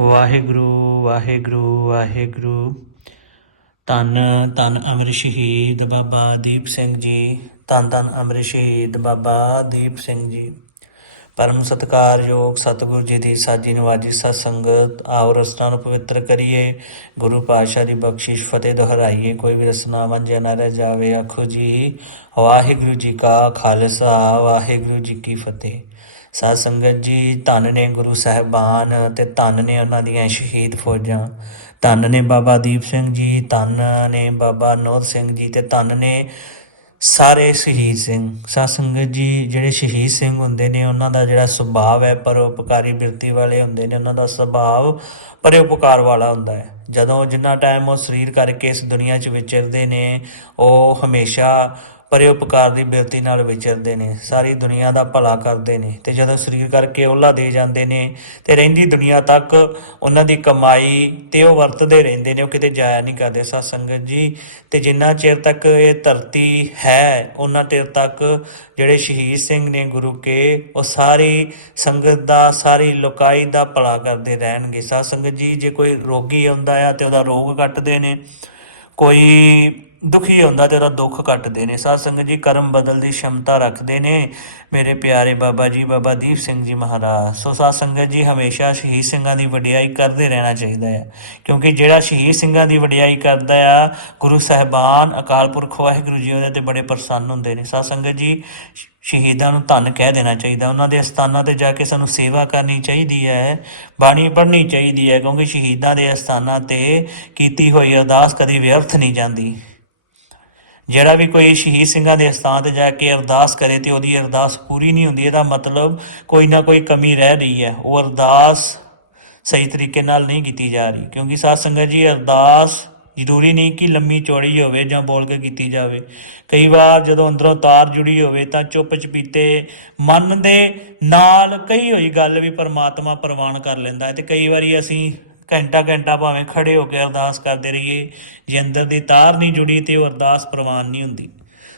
ਵਾਹਿਗੁਰੂ ਵਾਹਿਗੁਰੂ ਵਾਹਿਗੁਰੂ। ਧੰਨ ਧੰਨ ਅਮਰ ਸ਼ਹੀਦ ਬਾਬਾ ਦੀਪ ਸਿੰਘ ਜੀ। ਧੰਨ ਧੰਨ ਅਮਰ ਸ਼ਹੀਦ ਬਾਬਾ ਦੀਪ ਸਿੰਘ ਜੀ। ਪਰਮ ਸਤਿਕਾਰਯੋਗ ਸਤਿਗੁਰੂ ਜੀ ਦੀ ਸਾਜੀ ਨਵਾਜੀ ਸਤ ਸੰਗਤ ਆਓ ਰਸਨਾ ਨੂੰ ਪਵਿੱਤਰ ਕਰੀਏ। ਗੁਰੂ ਪਾਤਸ਼ਾਹ ਦੀ ਬਖਸ਼ਿਸ਼ ਫਤਿਹ ਦੁਹਰਾਈਏ। ਕੋਈ ਵੀ ਰਸਨਾ ਵਾਂਝਿਆ ਨਾ ਰਹਿ ਜਾਵੇ, ਆਖੋ ਜੀ, ਵਾਹਿਗੁਰੂ ਜੀ ਕਾ ਖਾਲਸਾ, ਵਾਹਿਗੁਰੂ ਜੀ ਕੀ ਫਤਿਹ। ਸਾਧ ਸੰਗਤ ਜੀ, ਧੰਨ ਨੇ ਗੁਰੂ ਸਾਹਿਬਾਨ ਤੇ ਧੰਨ ਨੇ ਉਹਨਾਂ ਦੀਆਂ ਸ਼ਹੀਦ ਫੌਜਾਂ। ਧੰਨ ਨੇ ਬਾਬਾ ਦੀਪ ਸਿੰਘ ਜੀ, ਧੰਨ ਨੇ ਬਾਬਾ ਨੋਦ ਸਿੰਘ ਜੀ ਤੇ ਧੰਨ ਨੇ ਸਾਰੇ ਸ਼ਹੀਦ ਸਿੰਘ। ਸਾਧ ਸੰਗਤ ਜੀ, ਜਿਹੜੇ ਸ਼ਹੀਦ ਸਿੰਘ ਹੁੰਦੇ ਨੇ, ਉਹਨਾਂ ਦਾ ਜਿਹੜਾ ਸੁਭਾਅ ਹੈ, ਪਰਉਪਕਾਰੀ ਬਿਰਤੀ ਵਾਲੇ ਹੁੰਦੇ ਨੇ, ਉਹਨਾਂ ਦਾ ਸੁਭਾਅ ਪਰਉਪਕਾਰ ਵਾਲਾ ਹੁੰਦਾ ਹੈ। ਜਦੋਂ ਜਿੰਨਾ ਟਾਈਮ ਉਹ ਸਰੀਰ ਕਰਕੇ ਇਸ ਦੁਨੀਆ 'ਚ ਵਿਚਰਦੇ ਨੇ, ਉਹ ਹਮੇਸ਼ਾ ਪਰਉਪਕਾਰ ਦੀ ਬਿਰਤੀ ਨਾਲ ਵਿਚਰਦੇ ਨੇ, ਸਾਰੀ ਦੁਨੀਆ ਦਾ ਭਲਾ ਕਰਦੇ ਨੇ ਤੇ ਜਦੋਂ ਸਰੀਰ ਕਰਕੇ ਉਹਲਾ ਦੇ ਜਾਂਦੇ ਨੇ ਤੇ ਰਹਿੰਦੀ ਦੁਨੀਆ ਤੱਕ ਉਹਨਾਂ ਦੀ ਕਮਾਈ ਤੇ ਉਹ ਵਰਤਦੇ ਰਹਿੰਦੇ ਨੇ, ਉਹ ਕਿਤੇ ਜਾਇਆ ਨਹੀਂ ਕਰਦੇ। ਸਤ ਸੰਗਤ ਜੀ, ਤੇ ਜਿੰਨਾ ਚਿਰ ਤੱਕ ਇਹ ਧਰਤੀ ਹੈ, ਉਹਨਾਂ ਚਿਰ ਤੱਕ ਜਿਹੜੇ ਸ਼ਹੀਦ ਸਿੰਘ ਨੇ ਗੁਰੂ ਕੇ, ਉਹ ਸਾਰੀ ਸੰਗਤ ਦਾ, ਸਾਰੀ ਲੋਕਾਈ ਦਾ ਭਲਾ ਕਰਦੇ ਰਹਿਣਗੇ। ਸਤ ਸੰਗਤ ਜੀ, ਜੇ ਕੋਈ ਰੋਗੀ ਆਉਂਦਾ ਆ ਤੇ ਉਹਦਾ ਰੋਗ ਕੱਟਦੇ ਨੇ ਕੋਈ ਦੁਖੀ ਹੁੰਦਾ ਤੇ ਉਹਦਾ ਦੁੱਖ ਕੱਟਦੇ ਨੇ। ਸਾਧ ਸੰਗਤ ਜੀ, ਕਰਮ ਬਦਲ ਦੀ ਸ਼ਮਤਾ ਰੱਖਦੇ ਨੇ। ਮੇਰੇ ਪਿਆਰੇ ਬਾਬਾ ਜੀ, ਬਾਬਾ ਦੀਪ ਸਿੰਘ ਜੀ ਮਹਾਰਾਜ। ਸੋ ਸਾਧ ਸੰਗਤ ਜੀ, ਹਮੇਸ਼ਾ ਸ਼ਹੀਦ ਸਿੰਘਾਂ ਦੀ ਵਡਿਆਈ ਕਰਦੇ ਰਹਿਣਾ ਚਾਹੀਦਾ ਹੈ ਕਿਉਂਕਿ ਜਿਹੜਾ ਸ਼ਹੀਦ ਸਿੰਘਾਂ ਦੀ ਵਡਿਆਈ ਕਰਦਾ ਆ, ਗੁਰੂ ਸਾਹਿਬਾਨ, ਅਕਾਲ ਪੁਰਖ ਵਾਹਿਗੁਰੂ ਜੀ, ਉਹਦੇ ਤੇ ਬੜੇ ਪ੍ਰਸੰਨ ਹੁੰਦੇ ਨੇ। ਸਾਧ ਸੰਗਤ ਜੀ ਸ਼ਹੀਦਾਂ ਨੂੰ ਧੰਨ ਕਹਿ ਦੇਣਾ ਚਾਹੀਦਾ। ਉਹਨਾਂ ਦੇ ਅਸਥਾਨਾਂ ਤੇ ਜਾ ਕੇ ਸਾਨੂੰ ਸੇਵਾ ਕਰਨੀ ਚਾਹੀਦੀ ਹੈ, ਬਾਣੀ ਪੜ੍ਹਨੀ ਚਾਹੀਦੀ ਹੈ, ਕਿਉਂਕਿ ਸ਼ਹੀਦਾਂ ਦੇ ਅਸਥਾਨਾਂ ਤੇ ਕੀਤੀ ਹੋਈ ਅਰਦਾਸ ਕਦੀ ਵਿਅਰਥ ਨਹੀਂ ਜਾਂਦੀ। ਜਿਹੜਾ ਵੀ ਕੋਈ ਸ਼ਹੀਦ ਸਿੰਘਾਂ ਦੇ ਅਸਥਾਨ ਤੇ ਜਾ ਕੇ ਅਰਦਾਸ ਕਰੇ ਤੇ ਉਹਦੀ ਅਰਦਾਸ ਪੂਰੀ ਨਹੀਂ ਹੁੰਦੀ, ਇਹਦਾ ਮਤਲਬ ਕੋਈ ਨਾ ਕੋਈ ਕਮੀ ਰਹਿ ਰਹੀ ਹੈ। ਉਹ ਅਰਦਾਸ ਸਹੀ ਤਰੀਕੇ ਨਾਲ ਨਹੀਂ ਕੀਤੀ ਜਾ ਰਹੀ, ਕਿਉਂਕਿ ਸਾਧ ਸੰਗਤ ਜੀ, ਅਰਦਾਸ ਜ਼ਰੂਰੀ ਨਹੀਂ ਕਿ ਲੰਮੀ ਚੌੜੀ ਹੋਵੇ ਜਾਂ ਬੋਲ ਕੇ ਕੀਤੀ ਜਾਵੇ। ਕਈ ਵਾਰ ਜਦੋਂ ਅੰਦਰੋਂ ਤਾਰ ਜੁੜੀ ਹੋਵੇ ਤਾਂ ਚੁੱਪ ਚਪੀਤੇ ਮਨ ਦੇ ਨਾਲ ਕਹੀ ਹੋਈ ਗੱਲ ਵੀ ਪਰਮਾਤਮਾ ਪ੍ਰਵਾਨ ਕਰ ਲੈਂਦਾ ਹੈ ਤੇ ਕਈ ਵਾਰੀ ਅਸੀਂ ਘੰਟਾ ਘੰਟਾ ਭਾਵੇਂ ਖੜੇ ਹੋ ਕੇ ਅਰਦਾਸ ਕਰਦੇ ਰਹੀਏ, ਜੇ ਅੰਦਰ ਦੀ ਤਾਰ ਨਹੀਂ ਜੁੜੀ ਤੇ ਉਹ ਅਰਦਾਸ ਪ੍ਰਵਾਨ ਨਹੀਂ ਹੁੰਦੀ।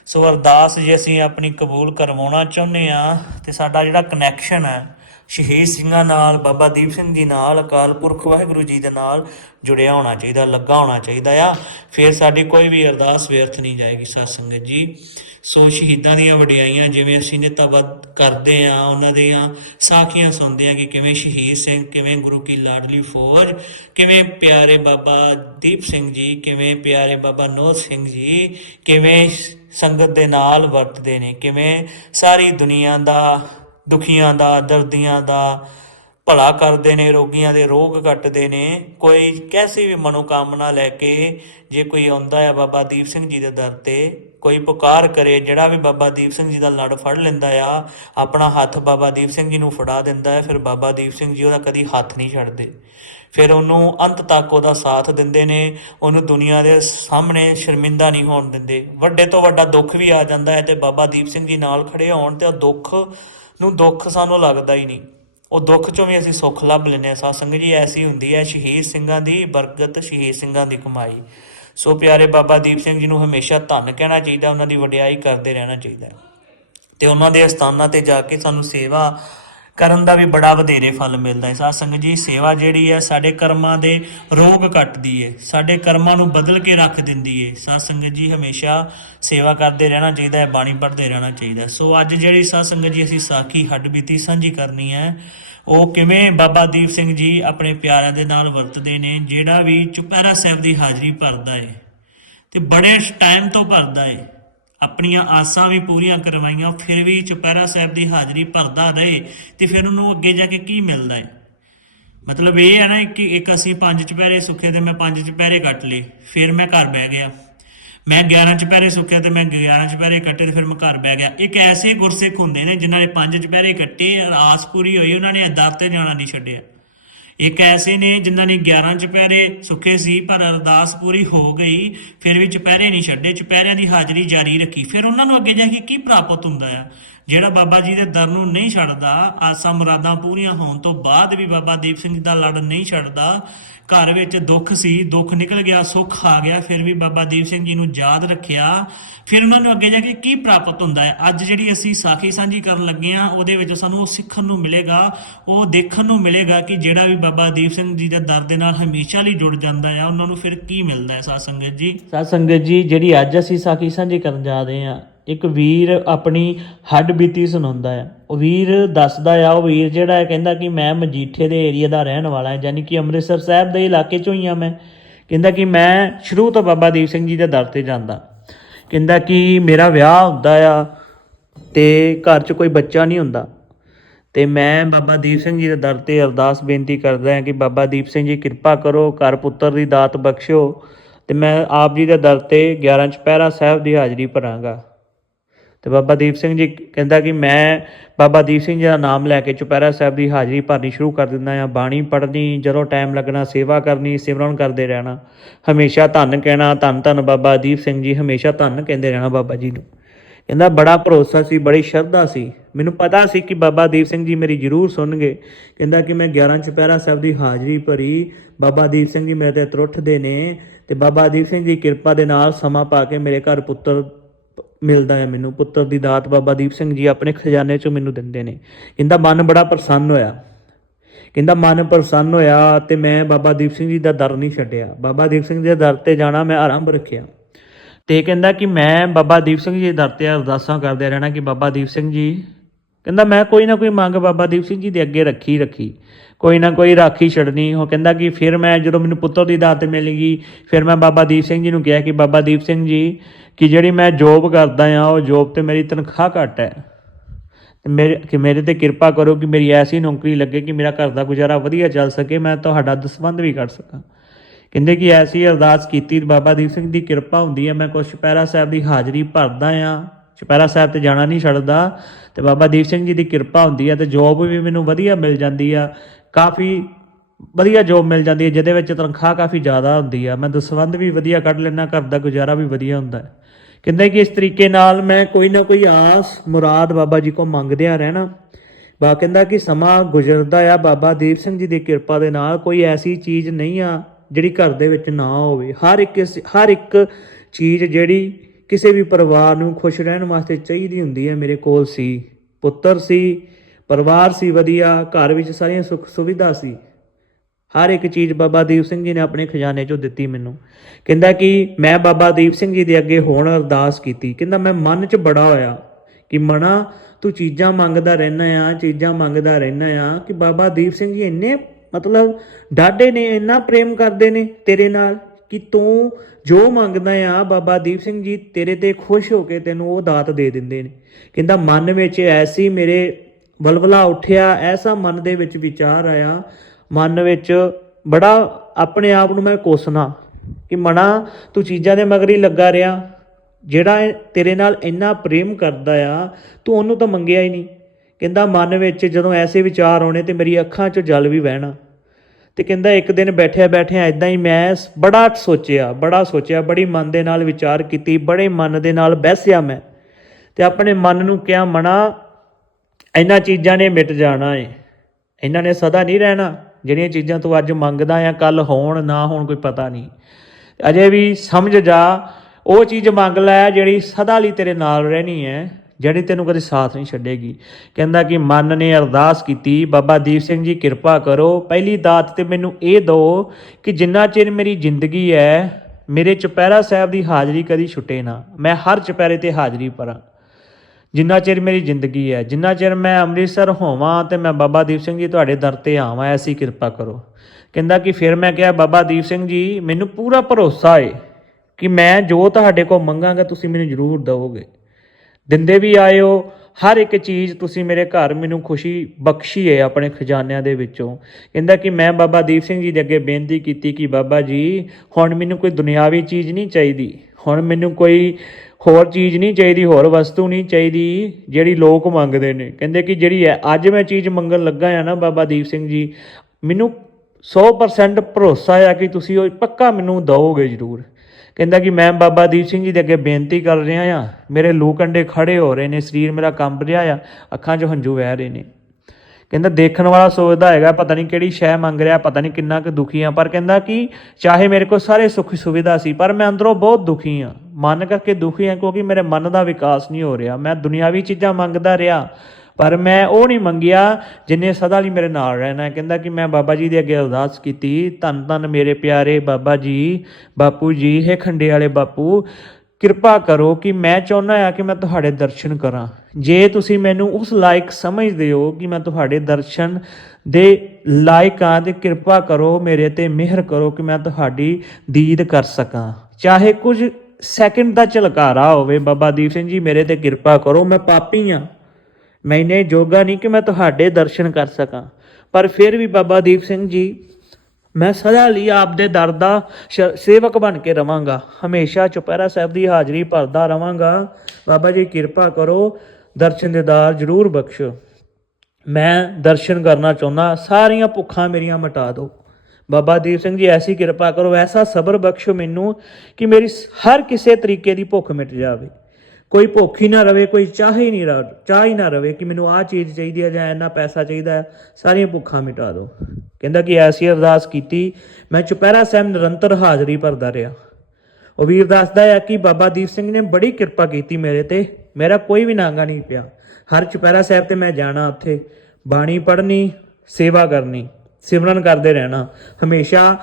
ਸੋ ਅਰਦਾਸ ਜੇ ਅਸੀਂ ਆਪਣੀ ਕਬੂਲ ਕਰਵਾਉਣਾ ਚਾਹੁੰਦੇ ਆ ਤੇ ਸਾਡਾ ਜਿਹੜਾ ਕਨੈਕਸ਼ਨ ਹੈ ਸ਼ਹੀਦ ਸਿੰਘਾਂ ਨਾਲ, ਬਾਬਾ ਦੀਪ ਸਿੰਘ ਜੀ ਨਾਲ, ਅਕਾਲ ਪੁਰਖ ਵਾਹਿਗੁਰੂ ਜੀ ਦੇ ਨਾਲ ਜੁੜਿਆ ਹੋਣਾ ਚਾਹੀਦਾ, ਲੱਗਾ ਹੋਣਾ ਚਾਹੀਦਾ ਆ। ਫਿਰ ਸਾਡੀ ਕੋਈ ਵੀ ਅਰਦਾਸ ਵਿਅਰਥ ਨਹੀਂ ਜਾਏਗੀ, ਸਾਧ ਸੰਗਤ ਜੀ। ਸੋ ਸ਼ਹੀਦਾਂ ਦੀਆਂ ਵਡਿਆਈਆਂ ਜਿਵੇਂ ਅਸੀਂ ਨਿਤਬਦ ਕਰਦੇ ਆ, ਉਹਨਾਂ ਦੀਆਂ ਸਾਖੀਆਂ ਸੁਣਦੇ ਆ ਕਿ ਕਿਵੇਂ ਸ਼ਹੀਦ ਸਿੰਘ, ਕਿਵੇਂ ਗੁਰੂ ਕੀ ਲਾਡਲੀ ਫੌਜ, ਕਿਵੇਂ ਪਿਆਰੇ ਬਾਬਾ ਦੀਪ ਸਿੰਘ ਜੀ, ਕਿਵੇਂ ਪਿਆਰੇ ਬਾਬਾ ਨੋਦ ਸਿੰਘ ਜੀ, ਕਿਵੇਂ ਸੰਗਤ ਦੇ ਨਾਲ ਵਰਤਦੇ ਨੇ, ਕਿਵੇਂ ਸਾਰੀ ਦੁਨੀਆ ਦਾ ਦੁਖੀਆਂ ਦਾ, ਦਰਦੀਆਂ ਦਾ, ਭਲਾ ਕਰਦੇ ਨੇ, ਰੋਗੀਆਂ ਦੇ ਰੋਗ ਕੱਟਦੇ ਨੇ। ਕੋਈ ਕੈਸੀ ਵੀ ਮਨੋਕਾਮਨਾ ਲੈ ਕੇ ਜੇ ਕੋਈ ਆਉਂਦਾ ਹੈ ਬਾਬਾ ਦੀਪ ਸਿੰਘ ਜੀ ਦੇ ਦਰ ਤੇ, ਕੋਈ ਪੁਕਾਰ ਕਰੇ, ਜਿਹੜਾ ਵੀ ਬਾਬਾ ਦੀਪ ਸਿੰਘ ਜੀ ਦਾ ਲੜ ਫੜ ਲੈਂਦਾ ਆ, ਆਪਣਾ ਹੱਥ ਬਾਬਾ ਦੀਪ ਸਿੰਘ ਜੀ ਨੂੰ ਫੜਾ ਦਿੰਦਾ ਹੈ, ਫਿਰ ਬਾਬਾ ਦੀਪ ਸਿੰਘ ਜੀ ਉਹਦਾ ਕਦੀ ਹੱਥ ਨਹੀਂ ਛੱਡਦੇ। ਫਿਰ ਉਹਨੂੰ ਅੰਤ ਤੱਕ ਉਹਦਾ ਸਾਥ ਦਿੰਦੇ ਨੇ, ਉਹਨੂੰ ਦੁਨੀਆ ਦੇ ਸਾਹਮਣੇ ਸ਼ਰਮਿੰਦਾ ਨਹੀਂ ਹੋਣ ਦਿੰਦੇ। ਵੱਡੇ ਤੋਂ ਵੱਡਾ ਦੁੱਖ ਵੀ ਆ ਜਾਂਦਾ ਹੈ ਤੇ ਬਾਬਾ ਦੀਪ ਸਿੰਘ ਜੀ ਨਾਲ ਖੜੇ ਹੋਣ ਤੇ ਉਹ ਦੁੱਖ ਨੂੰ ਦੁੱਖ ਸਾਨੂੰ ਲੱਗਦਾ ਹੀ ਨਹੀਂ। ਉਹ ਦੁੱਖ ਚੋਂ ਵੀ ਅਸੀਂ ਸੁੱਖ ਲੱਭ ਲੈਂਦੇ ਹਾਂ। ਸਾਧ ਜੀ, ਐਸੀ ਹੁੰਦੀ ਹੈ, ਸ਼ਹੀਦ ਸਿੰਘਾਂ ਦੀ ਬਰਕਤ, ਸ਼ਹੀਦ ਸਿੰਘਾਂ ਦੀ ਕਮਾਈ। ਸੋ ਪਿਆਰੇ ਬਾਬਾ ਦੀਪ ਸਿੰਘ ਜੀ ਨੂੰ ਹਮੇਸ਼ਾ ਧੰਨ ਕਹਿਣਾ ਚਾਹੀਦਾ, ਉਹਨਾਂ ਦੀ ਵਡਿਆਈ ਕਰਦੇ ਰਹਿਣਾ ਚਾਹੀਦਾ ਹੈ। ਤੇ ਉਹਨਾਂ ਦੇ ਅਸਥਾਨਾਂ ਤੇ ਜਾ ਕੇ ਸਾਨੂੰ ਸੇਵਾ ਕਰਨ ਦਾ ਵੀ ਬੜਾ ਵਧੇਰੇ ਫਲ ਮਿਲਦਾ ਹੈ। ਸਾਧ ਸੰਗਤ ਜੀ, ਸੇਵਾ ਜਿਹੜੀ ਹੈ, ਸਾਡੇ ਕਰਮਾਂ ਦੇ ਰੋਗ ਕੱਟਦੀ ਹੈ। ਸਾਡੇ ਕਰਮਾਂ ਨੂੰ ਬਦਲ ਕੇ ਰੱਖ ਦਿੰਦੀ ਹੈ। ਸਾਧ ਸੰਗਤ ਜੀ, ਹਮੇਸ਼ਾ ਸੇਵਾ ਕਰਦੇ ਰਹਿਣਾ ਚਾਹੀਦਾ ਹੈ, ਬਾਣੀ ਪੜ੍ਹਦੇ ਰਹਿਣਾ ਚਾਹੀਦਾ ਸੋ ਅੱਜ ਜਿਹੜੀ ਸਾਧ ਸੰਗਤ ਜੀ, ਅਸੀਂ ਸਾਖੀ ਹੱਡ ਬੀਤੀ ਸਾਂਝੀ ਕਰਨੀ ਹੈ, ਉਹ ਕਿਵੇਂ ਬਾਬਾ ਦੀਪ ਸਿੰਘ ਜੀ ਆਪਣੇ ਪਿਆਰਿਆਂ ਦੇ ਨਾਲ ਵਰਤਦੇ ਨੇ, ਜਿਹੜਾ ਵੀ ਚੁਪਹਿਰਾ ਸਾਹਿਬ ਦੀ ਹਾਜ਼ਰੀ ਭਰਦਾ ਹੈ ਤੇ ਬੜੇ ਟਾਈਮ ਤੋਂ ਭਰਦਾ ਏ ਆਪਣੀਆਂ ਆਸਾਂ ਵੀ ਪੂਰੀਆਂ ਕਰਵਾਈਆਂ, ਫਿਰ ਵੀ ਚੁਪਹਿਰਾ ਸਾਹਿਬ ਦੀ ਹਾਜ਼ਰੀ ਭਰਦਾ ਰਹੇ ਤੇ ਫਿਰ ਉਹਨੂੰ ਅੱਗੇ ਜਾ ਕੇ ਕੀ ਮਿਲਦਾ ਏ ਮਤਲਬ ਇਹ ਹੈ ਨਾ ਕਿ ਇੱਕ ਅਸੀਂ ਪੰਜ ਚੁਪਹਿਰੇ ਸੁੱਖੇ ਤੇ ਮੈਂ ਪੰਜ ਚੁਪਹਿਰੇ ਕੱਟ ਲਏ, ਫਿਰ ਮੈਂ ਘਰ ਬਹਿ ਗਿਆ। ਮੈਂ 11 ਚੁਪਹਿਰੇ ਸੁੱਖਿਆ ਤੇ ਮੈਂ 11 ਚੁਪਹਿਰੇ ਕੱਟੇ ਤੇ ਫਿਰ ਮੈਂ ਘਰ ਬਹਿ ਗਿਆ। ਇੱਕ ਐਸੇ ਗੁਰਸਿੱਖ ਹੁੰਦੇ ਨੇ ਜਿਨ੍ਹਾਂ ਨੇ ਪੰਜ ਚੁਪਹਿਰੇ ਕੱਟੇ ਆਸ ਪੂਰੀ ਹੋਈ, ਉਹਨਾਂ ਨੇ ਦਰ ਤੇ ਜਾਣਾ ਨਹੀਂ ਛੱਡਿਆ। ਇੱਕ ਐਸੇ ਨੇ ਜਿਨ੍ਹਾਂ ਨੇ 11 ਚੁਪਹਿਰੇ ਸੁੱਖੇ ਸੀ, ਪਰ ਅਰਦਾਸ ਪੂਰੀ ਹੋ ਗਈ, ਫਿਰ ਵੀ ਚੁਪਹਿਰੇ ਨਹੀਂ ਛੱਡੇ, ਚੁਪਹਿਰਿਆਂ ਦੀ ਹਾਜ਼ਰੀ ਜਾਰੀ ਰੱਖੀ। ਫਿਰ ਉਹਨਾਂ ਨੂੰ ਅੱਗੇ ਜਾ ਕੇ ਕੀ ਪ੍ਰਾਪਤ ਹੁੰਦਾ ਆ? ਜਿਹੜਾ ਬਾਬਾ ਜੀ ਦੇ ਦਰ ਨੂੰ ਨਹੀਂ ਛੱਡਦਾ, ਆਸਾਂ ਮੁਰਾਦਾਂ ਪੂਰੀਆਂ ਹੋਣ ਤੋਂ ਬਾਅਦ ਵੀ ਬਾਬਾ ਦੀਪ ਸਿੰਘ ਜੀ ਦਾ ਲੜ ਨਹੀਂ ਛੱਡਦਾ, ਘਰ ਵਿੱਚ ਦੁੱਖ ਸੀ, ਦੁੱਖ ਨਿਕਲ ਗਿਆ, ਸੁੱਖ ਆ ਗਿਆ, ਫਿਰ ਵੀ ਬਾਬਾ ਦੀਪ ਸਿੰਘ ਜੀ ਨੂੰ ਯਾਦ ਰੱਖਿਆ। ਫਿਰ ਉਹਨਾਂ ਨੂੰ ਅੱਗੇ ਜਾ ਕੇ ਕੀ ਪ੍ਰਾਪਤ ਹੁੰਦਾ ਹੈ? ਅੱਜ ਜਿਹੜੀ ਅਸੀਂ ਸਾਖੀ ਸਾਂਝੀ ਕਰਨ ਲੱਗੇ ਆ ਉਹਦੇ ਵਿੱਚ ਸਾਨੂੰ ਉਹ ਸਿੱਖਣ ਨੂੰ ਮਿਲੇਗਾ, ਉਹ ਦੇਖਣ ਨੂੰ ਮਿਲੇਗਾ ਕਿ ਜਿਹੜਾ ਵੀ ਬਾਬਾ ਦੀਪ ਸਿੰਘ ਜੀ ਦੇ ਦਰ ਦੇ ਨਾਲ ਹਮੇਸ਼ਾ ਲਈ ਜੁੜ ਜਾਂਦਾ ਆ ਉਹਨਾਂ ਨੂੰ ਫਿਰ ਕੀ ਮਿਲਦਾ ਹੈ? ਸਾਧ ਸੰਗਤ ਜੀ। ਸਾਧ ਸੰਗਤ ਜੀ, ਜਿਹੜੀ ਅੱਜ ਅਸੀਂ ਸਾਖੀ ਸਾਂਝੀ ਕਰਨ ਜਾ ਰਹੇ ਆ ਇੱਕ ਵੀਰ ਆਪਣੀ ਹੱਡ ਬੀਤੀ ਸੁਣਾਉਂਦਾ ਆ ਉਹ ਵੀਰ ਦੱਸਦਾ ਆ, ਉਹ ਵੀਰ ਜਿਹੜਾ ਹੈ ਕਹਿੰਦਾ ਕਿ ਮੈਂ ਮਜੀਠੇ ਦੇ ਏਰੀਆ ਦਾ ਰਹਿਣ ਵਾਲਾ ਹਾਂ, ਯਾਨੀ ਕਿ ਅੰਮ੍ਰਿਤਸਰ ਸਾਹਿਬ ਦੇ ਇਲਾਕੇ ਚੋਂ ਹੀ ਆ ਮੈਂ। ਕਹਿੰਦਾ ਕਿ ਮੈਂ ਸ਼ੁਰੂ ਤੋਂ ਬਾਬਾ ਦੀਪ ਸਿੰਘ ਜੀ ਦੇ ਦਰ ਤੇ ਜਾਂਦਾ। ਕਹਿੰਦਾ ਕਿ ਮੇਰਾ ਵਿਆਹ ਹੁੰਦਾ ਆ ਤੇ ਘਰ 'ਚ ਕੋਈ ਬੱਚਾ ਨਹੀਂ ਹੁੰਦਾ। ਤੇ ਮੈਂ ਬਾਬਾ ਦੀਪ ਸਿੰਘ ਜੀ ਦੇ ਦਰ ਤੇ ਅਰਦਾਸ ਬੇਨਤੀ ਕਰਦਾ ਹਾਂ ਕਿ ਬਾਬਾ ਦੀਪ ਸਿੰਘ ਜੀ ਕਿਰਪਾ ਕਰੋ, ਘਰ ਪੁੱਤਰ ਦੀ ਦਾਤ ਬਖਸ਼ਿਓ ਤੇ ਮੈਂ ਆਪ ਜੀ ਦੇ ਦਰ ਤੇ 11 ਚੁਪਹਿਰਾ ਸਾਹਿਬ ਦੀ ਹਾਜ਼ਰੀ ਭਰਾਂਗਾ। ਤੇ ਬਾਬਾ ਦੀਪ ਸਿੰਘ ਜੀ ਕਹਿੰਦਾ ਕਿ ਮੈਂ ਬਾਬਾ ਦੀਪ ਸਿੰਘ ਜੀ ਦਾ ਨਾਮ ਲੈ ਕੇ ਚੁਪਹਿਰਾ ਸਾਹਿਬ ਦੀ ਹਾਜ਼ਰੀ ਭਰਨੀ ਸ਼ੁਰੂ ਕਰ ਦਿੰਦਾ ਆ ਬਾਣੀ ਪੜ੍ਹਨੀ, ਜਦੋਂ ਟਾਈਮ ਲੱਗਣਾ, ਸੇਵਾ ਕਰਨੀ, ਸਿਮਰਨ ਕਰਦੇ ਰਹਿਣਾ। ਹਮੇਸ਼ਾ ਧੰਨ ਕਹਿਣਾ, ਧੰਨ ਧੰਨ ਬਾਬਾ ਦੀਪ ਸਿੰਘ ਜੀ, ਹਮੇਸ਼ਾ ਧੰਨ ਕਹਿੰਦੇ ਰਹਿਣਾ ਬਾਬਾ ਜੀ ਨੂੰ। ਕਹਿੰਦਾ ਬੜਾ ਭਰੋਸਾ ਸੀ, ਬੜੀ ਸ਼ਰਧਾ ਸੀ। ਮੈਨੂੰ ਪਤਾ ਸੀ ਕਿ ਬਾਬਾ ਦੀਪ ਸਿੰਘ ਜੀ ਮੇਰੀ ਜ਼ਰੂਰ ਸੁਣਨਗੇ। ਕਹਿੰਦਾ ਕਿ ਮੈਂ 11 ਚੁਪਹਿਰਾ ਸਾਹਿਬ ਦੀ ਹਾਜ਼ਰੀ ਭਰੀ। ਬਾਬਾ ਦੀਪ ਸਿੰਘ ਜੀ ਮੇਰੇ ਤੇ ਤਰੁੱਠਦੇ ਨੇ ਤੇ ਬਾਬਾ ਦੀਪ ਸਿੰਘ ਜੀ ਕਿਰਪਾ ਦੇ ਨਾਲ ਸਮਾਂ ਪਾ ਕੇ ਮੇਰੇ ਘਰ ਪੁੱਤਰ ਮਿਲਦਾ ਹੈ ਮੈਨੂੰ। ਪੁੱਤਰ ਦੀ ਦਾਤ ਬਾਬਾ ਦੀਪ ਸਿੰਘ ਜੀ ਆਪਣੇ ਖਜ਼ਾਨੇ ਚੋਂ ਮੈਨੂੰ ਦਿੰਦੇ ਨੇ। ਕਹਿੰਦਾ ਮਨ ਬੜਾ ਪ੍ਰਸੰਨ ਹੋਇਆ। ਕਹਿੰਦਾ ਮਨ ਪ੍ਰਸੰਨ ਹੋਇਆ ਤੇ ਮੈਂ ਬਾਬਾ ਦੀਪ ਸਿੰਘ ਜੀ ਦਾ ਦਰ ਨਹੀਂ ਛੱਡਿਆ। ਬਾਬਾ ਦੀਪ ਸਿੰਘ ਜੀ ਦੇ ਦਰ ਤੇ ਜਾਣਾ ਮੈਂ ਆਰੰਭ ਰੱਖਿਆ। ਤੇ ਕਹਿੰਦਾ ਕਿ ਮੈਂ ਬਾਬਾ ਦੀਪ ਸਿੰਘ ਜੀ ਦੇ ਦਰ ਤੇ ਅਰਦਾਸਾਂ ਕਰਦੇ ਰਹਿਣਾ ਕਿ ਬਾਬਾ ਦੀਪ ਸਿੰਘ ਜੀ, ਕਹਿੰਦਾ ਮੈਂ ਕੋਈ ਨਾ ਕੋਈ ਮੰਗ ਬਾਬਾ ਦੀਪ ਸਿੰਘ ਜੀ ਦੇ ਅੱਗੇ ਰੱਖੀ ਰੱਖੀ। ਕੋਈ ਨਾ ਕੋਈ ਰਾਖੀ ਛੱਡਣੀ। ਉਹ ਕਹਿੰਦਾ ਕਿ ਫਿਰ ਮੈਂ ਜਦੋਂ ਮੈਨੂੰ ਪੁੱਤਰ ਦੀ ਦਾਤ ਮਿਲੇਗੀ, ਫਿਰ ਮੈਂ ਬਾਬਾ ਦੀਪ ਸਿੰਘ ਜੀ ਨੂੰ ਕਿਹਾ ਕਿ ਬਾਬਾ ਦੀਪ ਸਿੰਘ ਜੀ, ਕਿ ਜਿਹੜੀ ਮੈਂ ਜੋਬ ਕਰਦਾ ਆ, ਉਹ ਜੋਬ ਤੇ ਮੇਰੀ ਤਨਖਾਹ ਘੱਟ ਹੈ। ਮੇਰੇ, ਕਿ ਮੇਰੇ ਤੇ ਕਿਰਪਾ ਕਰੋ ਕਿ ਮੇਰੀ ਐਸੀ ਨੌਕਰੀ ਲੱਗੇ ਕਿ ਮੇਰਾ ਘਰ ਦਾ ਗੁਜ਼ਾਰਾ ਵਧੀਆ ਚੱਲ ਸਕੇ, ਮੈਂ ਤੁਹਾਡਾ ਦਸਵੰਧ ਵੀ ਕਰ ਸਕਾਂ। ਕਹਿੰਦੇ ਕਿ ਐਸੀ ਅਰਦਾਸ ਕੀਤੀ ਬਾਬਾ ਦੀਪ ਸਿੰਘ ਦੀ ਕਿਰਪਾ ਹੁੰਦੀ ਹੈ। ਮੈਂ ਕੁਛ ਚੁਪਹਿਰਾ ਸਾਹਿਬ ਦੀ ਹਾਜ਼ਰੀ ਭਰਦਾ ਆ। ਚੁਪਹਿਰਾ ਸਾਹਿਬ ਤੇ ਜਾਣਾ ਨਹੀਂ ਛੱਡਦਾ। ਤੇ ਬਾਬਾ ਦੀਪ ਸਿੰਘ ਜੀ ਦੀ ਕਿਰਪਾ ਹੁੰਦੀ ਹੈ ਤੇ ਜੋਬ ਵੀ ਮੈਨੂੰ ਵਧੀਆ ਮਿਲ ਜਾਂਦੀ ਆ। ਕਾਫੀ ਵਧੀਆ ਜੋਬ ਮਿਲ ਜਾਂਦੀ ਹੈ, ਜਿਹਦੇ ਵਿੱਚ ਤਨਖਾਹ ਕਾਫੀ ਜ਼ਿਆਦਾ ਹੁੰਦੀ ਆ। ਮੈਂ ਦਸਵੰਧ ਵੀ ਵਧੀਆ ਕੱਢ ਲੈਣਾ ਘਰ ਦਾ ਗੁਜ਼ਾਰਾ ਵੀ ਵਧੀਆ ਹੁੰਦਾ ਹੈ। ਕਹਿੰਦੇ ਕਿ ਇਸ ਤਰੀਕੇ ਨਾਲ ਮੈਂ ਕੋਈ ਨਾ ਕੋਈ ਆਸ ਮੁਰਾਦ ਬਾਬਾ ਜੀ ਕੋ ਮੰਗਦਿਆਂ ਰਹਿਣਾ। ਬਾ ਕਹਿੰਦਾ ਕਿ ਸਮਾਂ ਗੁਜ਼ਰਦਾ ਆ, ਬਾਬਾ ਦੀਪ ਸਿੰਘ ਜੀ ਦੀ ਕਿਰਪਾ ਦੇ ਨਾਲ ਕੋਈ ਐਸੀ ਚੀਜ਼ ਨਹੀਂ ਆ, ਜਿਹੜੀ ਘਰ ਦੇ ਵਿੱਚ ਨਾ ਹੋਵੇ। ਹਰ ਇੱਕ ਹਰ ਇੱਕ ਚੀਜ਼ ਜਿਹੜੀ ਕਿਸੇ ਵੀ ਪਰਿਵਾਰ ਨੂੰ ਖੁਸ਼ ਰਹਿਣ ਵਾਸਤੇ ਚਾਹੀਦੀ ਹੁੰਦੀ ਹੈ, ਮੇਰੇ ਕੋਲ ਸੀ, ਪੁੱਤਰ ਸੀ ਪਰਿਵਾਰ ਸੀ, ਵਧੀਆ, ਘਰ ਵਿੱਚ ਸਾਰੀਆਂ ਸੁੱਖ ਸੁਵਿਧਾ ਸੀ। ਹਰ ਇੱਕ ਚੀਜ਼ ਬਾਬਾ ਦੀਪ ਸਿੰਘ ਜੀ ਨੇ ਆਪਣੇ ਖਜ਼ਾਨੇ ਚੋਂ ਦਿੱਤੀ ਮੈਨੂੰ। ਕਹਿੰਦਾ ਕਿ ਮੈਂ ਬਾਬਾ ਦੀਪ ਸਿੰਘ ਜੀ ਦੇ ਅੱਗੇ ਹੋਣ ਅਰਦਾਸ ਕੀਤੀ। ਕਹਿੰਦਾ, ਮੈਂ ਮਨ 'ਚ ਬੜਾ ਹੋਇਆ ਕਿ ਮਣਾ ਤੂੰ ਚੀਜ਼ਾਂ ਮੰਗਦਾ ਰਹਿਣਾ ਆ, ਚੀਜ਼ਾਂ ਮੰਗਦਾ ਰਹਿਣਾ ਆ ਕਿ ਬਾਬਾ ਦੀਪ ਸਿੰਘ ਜੀ ਇੰਨੇ ਮਤਲਬ ਡਾਢੇ ਨੇ, ਇੰਨਾ ਪ੍ਰੇਮ ਕਰਦੇ ਨੇ ਤੇਰੇ ਨਾਲ ਕਿ ਤੂੰ ਜੋ ਮੰਗਦਾ ਆ, ਬਾਬਾ ਦੀਪ ਸਿੰਘ ਜੀ ਤੇਰੇ ਤੇ ਖੁਸ਼ ਹੋ ਕੇ ਤੈਨੂੰ ਉਹ ਦਾਤ ਦੇ ਦਿੰਦੇ ਨੇ। ਕਹਿੰਦਾ, ਮਨ ਵਿੱਚ ਐਸੀ ਮੇਰੇ ਬਲਬਲਾ ਉੱਠਿਆ, ਐਸਾ ਮਨ ਦੇ ਵਿੱਚ ਵਿਚਾਰ ਆਇਆ। ਮਨ ਵਿੱਚ ਬੜਾ ਆਪਣੇ ਆਪ ਨੂੰ ਮੈਂ ਕੋਸਣਾ ਕਿ ਮਨਾ ਤੂੰ ਚੀਜ਼ਾਂ ਦੇ ਮਗਰ ਹੀ ਲੱਗਾ ਰਿਹਾ। ਜਿਹੜਾ ਤੇਰੇ ਨਾਲ ਇੰਨਾ ਪ੍ਰੇਮ ਕਰਦਾ ਆ, ਤੂੰ ਉਹਨੂੰ ਤਾਂ ਮੰਗਿਆ ਹੀ ਨਹੀਂ। ਕਹਿੰਦਾ, ਮਨ ਵਿੱਚ ਜਦੋਂ ਐਸੇ ਵਿਚਾਰ ਆਉਣੇ ਤੇ ਮੇਰੀ ਅੱਖਾਂ 'ਚੋਂ ਜਲ ਵੀ ਵਹਿਣਾ। ਤੇ ਕਹਿੰਦਾ, ਇੱਕ ਦਿਨ ਬੈਠਿਆ ਬੈਠਿਆ ਇਦਾਂ ਹੀ ਮੈਂ ਬੜਾ ਸੋਚਿਆ ਬੜਾ ਸੋਚਿਆ, ਬੜੀ ਮਨ ਦੇ ਨਾਲ ਵਿਚਾਰ ਕੀਤੀ, ਬੜੇ ਮਨ ਦੇ ਨਾਲ ਬਹਿਸਿਆ ਮੈਂ। ਤੇ ਆਪਣੇ ਮਨ ਨੂੰ ਕਿਹਾ ਮਨਾ ਇਹਨਾਂ ਚੀਜ਼ਾਂ ਨੇ ਮਿਟ ਜਾਣਾ ਏ। ਇਹਨਾਂ ਨੇ ਸਦਾ ਨਹੀਂ ਰਹਿਣਾ। ਜਿਹੜੀਆਂ ਚੀਜ਼ਾਂ ਤੂੰ ਅੱਜ ਮੰਗਦਾ ਆ ਕੱਲ ਹੋਣ, ਨਾ ਹੋਣ ਕੋਈ ਪਤਾ ਨਹੀਂ। ਅਜੇ ਵੀ ਸਮਝ ਜਾ, ਉਹ ਚੀਜ਼ ਮੰਗ ਲੈ ਜਿਹੜੀ ਸਦਾ ਲਈ ਤੇਰੇ ਨਾਲ ਰਹਿਣੀ ਹੈ, ਜਿਹੜੀ ਤੈਨੂੰ ਕਦੇ ਸਾਥ ਨਹੀਂ ਛੱਡੇਗੀ। ਕਹਿੰਦਾ ਕਿ ਮਨ ਨੇ ਅਰਦਾਸ ਕੀਤੀ, ਬਾਬਾ ਦੀਪ ਸਿੰਘ ਜੀ ਕਿਰਪਾ ਕਰੋ। ਪਹਿਲੀ ਦਾਤ ਤੇ ਮੈਨੂੰ ਇਹ ਦਿਓ ਕਿ ਜਿੰਨਾ ਚਿਰ ਮੇਰੀ ਜ਼ਿੰਦਗੀ ਹੈ, ਮੇਰੇ ਚੁਪਹਿਰਾ ਸਾਹਿਬ ਦੀ ਹਾਜ਼ਰੀ ਕਦੀ ਛੁੱਟੇ ਨਾ। ਮੈਂ ਹਰ ਚੁਪਹਿਰੇ ਤੇ ਹਾਜ਼ਰੀ ਭਰਾਂ। ਜਿੰਨਾ ਚਿਰ ਮੇਰੀ ਜ਼ਿੰਦਗੀ ਹੈ, ਜਿੰਨਾ ਚਿਰ ਮੈਂ ਅੰਮ੍ਰਿਤਸਰ ਹੋਵਾਂ ਤੇ ਮੈਂ ਬਾਬਾ ਦੀਪ ਸਿੰਘ ਜੀ ਤੁਹਾਡੇ ਦਰ ਤੇ ਆਵਾਂ, ਐਸੀ ਕਿਰਪਾ ਕਰੋ। ਕਹਿੰਦਾ ਕਿ ਫਿਰ ਮੈਂ ਕਿਹਾ, ਬਾਬਾ ਦੀਪ ਸਿੰਘ ਜੀ, ਮੈਨੂੰ ਪੂਰਾ ਭਰੋਸਾ ਏ ਕਿ ਮੈਂ ਜੋ ਤੁਹਾਡੇ ਕੋਲ ਮੰਗਾਂਗਾ, ਤੁਸੀਂ ਮੈਨੂੰ ਜ਼ਰੂਰ ਦਿਓਗੇ ਦਿੰਦੇ ਵੀ ਆਏ ਹੋ ਹਰ ਇੱਕ ਚੀਜ਼ ਤੁਸੀਂ ਮੇਰੇ ਘਰ ਮੈਨੂੰ ਖੁਸ਼ੀ ਬਖਸ਼ੀ ਹੈ ਆਪਣੇ ਖਜ਼ਾਨਿਆਂ ਦੇ ਵਿੱਚੋਂ। ਕਹਿੰਦਾ ਕਿ ਮੈਂ ਬਾਬਾ ਦੀਪ ਸਿੰਘ ਜੀ ਦੇ ਅੱਗੇ ਬੇਨਤੀ ਕੀਤੀ ਕਿ ਬਾਬਾ ਜੀ, ਹੁਣ ਮੈਨੂੰ ਕੋਈ ਦੁਨਿਆਵੀ ਚੀਜ਼ ਨਹੀਂ ਚਾਹੀਦੀ। ਹੁਣ ਮੈਨੂੰ ਕੋਈ ਹੋਰ ਚੀਜ਼ ਨਹੀਂ ਚਾਹੀਦੀ, ਹੋਰ ਵਸਤੂ ਨਹੀਂ ਚਾਹੀਦੀ ਜਿਹੜੀ ਲੋਕ ਮੰਗਦੇ ਨੇ। ਕਹਿੰਦੇ ਕਿ ਜਿਹੜੀ ਹੈ ਅੱਜ ਮੈਂ ਚੀਜ਼ ਮੰਗਣ ਲੱਗਾ ਆ ਨਾ ਬਾਬਾ ਦੀਪ ਸਿੰਘ ਜੀ, ਮੈਨੂੰ 100% ਭਰੋਸਾ ਆ ਕਿ ਤੁਸੀਂ ਉਹ ਪੱਕਾ ਮੈਨੂੰ ਦਿਓਗੇ ਜ਼ਰੂਰ। ਕਹਿੰਦਾ ਕਿ ਮੈਂ ਬਾਬਾ ਦੀਪ ਸਿੰਘ ਜੀ ਦੇ ਅੱਗੇ ਬੇਨਤੀ ਕਰ ਰਿਹਾ ਆ, ਮੇਰੇ ਲੂ ਕੰਡੇ ਖੜੇ ਹੋ ਰਹੇ ਨੇ, ਸਰੀਰ ਮੇਰਾ ਕੰਬ ਰਿਹਾ ਆ, ਅੱਖਾਂ 'ਚ ਹੰਝੂ ਵਹਿ ਰਹੇ ਨੇ। ਕਹਿੰਦਾ ਦੇਖਣ ਵਾਲਾ ਸੋਚਦਾ ਹੈਗਾ, ਪਤਾ ਨਹੀਂ ਕਿਹੜੀ ਸ਼ੈ ਮੰਗ ਰਿਹਾ, ਪਤਾ ਨਹੀਂ ਕਿੰਨਾ ਕੁ ਦੁਖੀ ਆ, ਪਰ ਕਹਿੰਦਾ ਕਿ ਚਾਹੇ ਮੇਰੇ ਕੋਲ ਸਾਰੇ ਸੁੱਖ ਸੁਵਿਧਾ ਸੀ, ਪਰ ਮੈਂ ਅੰਦਰੋਂ ਬਹੁਤ ਦੁਖੀ ਆ। ਮਨ ਕਰਕੇ ਦੁਖੀ ਆ, ਕਿਉਂਕਿ ਮੇਰੇ ਮਨ ਦਾ ਵਿਕਾਸ ਨਹੀਂ ਹੋ ਰਿਹਾ। ਮੈਂ ਦੁਨਿਆਵੀ ਚੀਜ਼ਾਂ ਮੰਗਦਾ ਰਿਹਾ, ਪਰ ਮੈਂ ਉਹ ਨਹੀਂ ਮੰਗਿਆ ਜਿੰਨੇ ਸਦਾ ਲਈ ਮੇਰੇ ਨਾਲ ਰਹਿਣਾ ਕਹਿੰਦਾ ਕਿ ਮੈਂ ਬਾਬਾ ਜੀ ਦੇ ਅੱਗੇ ਅਰਦਾਸ ਕੀਤੀ ਧੰਨ ਧੰਨ ਮੇਰੇ ਪਿਆਰੇ ਬਾਬਾ ਜੀ, ਬਾਪੂ ਜੀ, ਹੈ ਖੰਡੇ ਵਾਲੇ ਬਾਪੂ ਕਿਰਪਾ ਕਰੋ ਕਿ ਮੈਂ ਚਾਹੁੰਦਾ ਆ ਕਿ ਮੈਂ ਤੁਹਾਡੇ ਦਰਸ਼ਨ ਕਰਾਂ। ਜੇ ਤੁਸੀਂ ਮੈਨੂੰ ਉਸ ਲਾਇਕ ਸਮਝਦੇ ਹੋ ਕਿ ਮੈਂ ਤੁਹਾਡੇ ਦਰਸ਼ਨ ਦੇ ਲਾਇਕ ਆ ਤੇ ਕਿਰਪਾ ਕਰੋ ਮੇਰੇ ਤੇ ਮਿਹਰ ਕਰੋ ਕਿ ਮੈਂ ਤੁਹਾਡੀ ਦੀਦ ਕਰ ਸਕਾਂ। ਚਾਹੇ ਕੁਝ ਸੈਕਿੰਡ ਦਾ ਝਲਕਾਰਾ ਹੋਵੇ, ਬਾਬਾ ਦੀਪ ਸਿੰਘ ਜੀ ਮੇਰੇ ਤੇ ਕਿਰਪਾ ਕਰੋ, ਮੈਂ ਪਾਪੀ ਆ ਮੈਨੇ ਜੋਗਾ ਨਹੀਂ ਕਿ ਮੈਂ ਤੁਹਾਡੇ ਦਰਸ਼ਨ ਕਰ ਸਕਾਂ। ਪਰ ਫਿਰ ਵੀ ਬਾਬਾ ਦੀਪ ਸਿੰਘ ਜੀ ਮੈਂ ਸਦਾ ਲਈ ਆਪ ਦੇ ਦਰ ਦਾ ਸੇਵਕ ਬਣ ਕੇ ਰਵਾਂਗਾ। ਹਮੇਸ਼ਾ ਚੁਪਹਿਰਾ ਸਾਹਿਬ ਦੀ ਹਾਜ਼ਰੀ ਭਰਦਾ ਰਵਾਂਗਾ। ਬਾਬਾ ਜੀ, ਕਿਰਪਾ ਕਰੋ, ਦਰਸ਼ਨ ਦੇਦਾਰ ਜਰੂਰ ਬਖਸ਼ੋ। ਮੈਂ ਦਰਸ਼ਨ ਕਰਨਾ ਚਾਹੁੰਦਾ, ਸਾਰੀਆਂ ਭੁੱਖਾਂ ਮੇਰੀਆਂ ਮਿਟਾ ਦਿਓ। ਬਾਬਾ ਦੀਪ ਸਿੰਘ ਜੀ, ਐਸੀ ਕਿਰਪਾ ਕਰੋ, ਐਸਾ ਸਬਰ ਬਖਸ਼ੋ ਮੈਨੂੰ ਕਿ ਮੇਰੀ ਹਰ ਕਿਸੇ ਤਰੀਕੇ ਦੀ ਭੁੱਖ ਮਿਟ ਜਾਵੇ। ਕੋਈ ਭੁੱਖ ਹੀ ਨਾ ਰਵੇ, ਕੋਈ ਚਾਹ ਹੀ ਨਹੀਂ ਰ ਚਾਹ ਹੀ ਨਾ ਰਵੇ ਕਿ ਮੈਨੂੰ ਆਹ ਚੀਜ਼ ਚਾਹੀਦੀ ਹੈ ਜਾਂ ਇੰਨਾ ਪੈਸਾ ਚਾਹੀਦਾ ਹੈ, ਸਾਰੀਆਂ ਭੁੱਖਾਂ ਮਿਟਾ ਦਿਓ। ਕਹਿੰਦਾ ਕਿ ਐਸੀ ਅਰਦਾਸ ਕੀਤੀ, ਮੈਂ ਚੁਪਹਿਰਾ ਸਾਹਿਬ ਨਿਰੰਤਰ ਹਾਜ਼ਰੀ ਭਰਦਾ ਰਿਹਾ। ਉਹ ਵੀਰ ਦੱਸਦਾ ਹੈ ਕਿ ਬਾਬਾ ਦੀਪ ਸਿੰਘ ਨੇ ਬੜੀ ਕਿਰਪਾ ਕੀਤੀ ਮੇਰੇ ਤੇ, ਮੇਰਾ ਕੋਈ ਵੀ ਨਾਂਗਾ ਨਹੀਂ ਪਿਆ। ਹਰ ਚੁਪਹਿਰਾ ਸਾਹਿਬ ਤੇ ਮੈਂ ਜਾਣਾ ਉੱਥੇ, ਬਾਣੀ ਪੜ੍ਹਨੀ, ਸੇਵਾ ਕਰਨੀ, ਸਿਮਰਨ ਕਰਦੇ ਰਹਿਣਾ। ਹਮੇਸ਼ਾ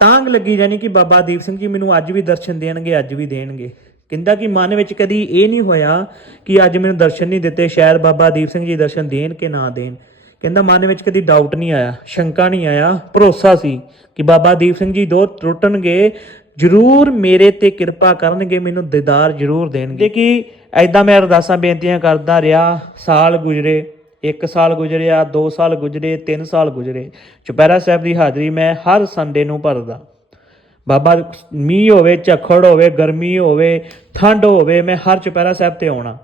ਤਾਂਗ ਲੱਗੀ ਜਾਣੀ ਕਿ ਬਾਬਾ ਦੀਪ ਸਿੰਘ ਜੀ ਮੈਨੂੰ ਅੱਜ ਵੀ ਦਰਸ਼ਨ ਦੇਣਗੇ, ਅੱਜ ਵੀ ਦੇਣਗੇ। ਕਹਿੰਦਾ ਕਿ ਮਨ ਵਿੱਚ ਕਦੀ ਇਹ ਨਹੀਂ ਹੋਇਆ ਕਿ ਅੱਜ ਮੈਨੂੰ ਦਰਸ਼ਨ ਨਹੀਂ ਦਿੱਤੇ, ਸ਼ਾਇਦ ਬਾਬਾ ਦੀਪ ਸਿੰਘ ਜੀ ਦਰਸ਼ਨ ਦੇਣ ਕਿ ਨਾ ਦੇਣ। ਕਹਿੰਦਾ ਮਨ ਵਿੱਚ ਕਦੀ ਡਾਊਟ ਨਹੀਂ ਆਇਆ, ਸ਼ੰਕਾ ਨਹੀਂ ਆਇਆ, ਭਰੋਸਾ ਸੀ ਕਿ ਬਾਬਾ ਦੀਪ ਸਿੰਘ ਜੀ ਦੋ ਟੁੱਟਣਗੇ, ਜ਼ਰੂਰ ਮੇਰੇ ਤੇ ਕਿਰਪਾ ਕਰਨਗੇ, ਮੈਨੂੰ ਦੀਦਾਰ ਜ਼ਰੂਰ ਦੇਣਗੇ। ਕਿ ਐਦਾਂ ਮੈਂ ਅਰਦਾਸਾਂ ਬੇਨਤੀਆਂ ਕਰਦਾ ਰਿਹਾ, ਸਾਲ ਗੁਜ਼ਰੇ 1 ਸਾਲ ਗੁਜ਼ਰਿਆ 2 ਸਾਲ ਗੁਜ਼ਰੇ 3 ਸਾਲ ਗੁਜ਼ਰੇ। ਚੁਪਹਿਰਾ ਸਾਹਿਬ ਦੀ ਹਾਜ਼ਰੀ ਮੈਂ ਹਰ ਸੰਡੇ ਨੂੰ ਭਰਦਾ। ਬਾਬਾ, ਮੀਂਹ ਹੋਵੇ, ਝੱਖੜ ਹੋਵੇ, ਗਰਮੀ ਹੋਵੇ, ਠੰਡ ਹੋਵੇ, ਮੈਂ ਹਰ ਚੁਪਹਿਰਾ ਸਾਹਿਬ ਤੇ ਆਉਣਾ।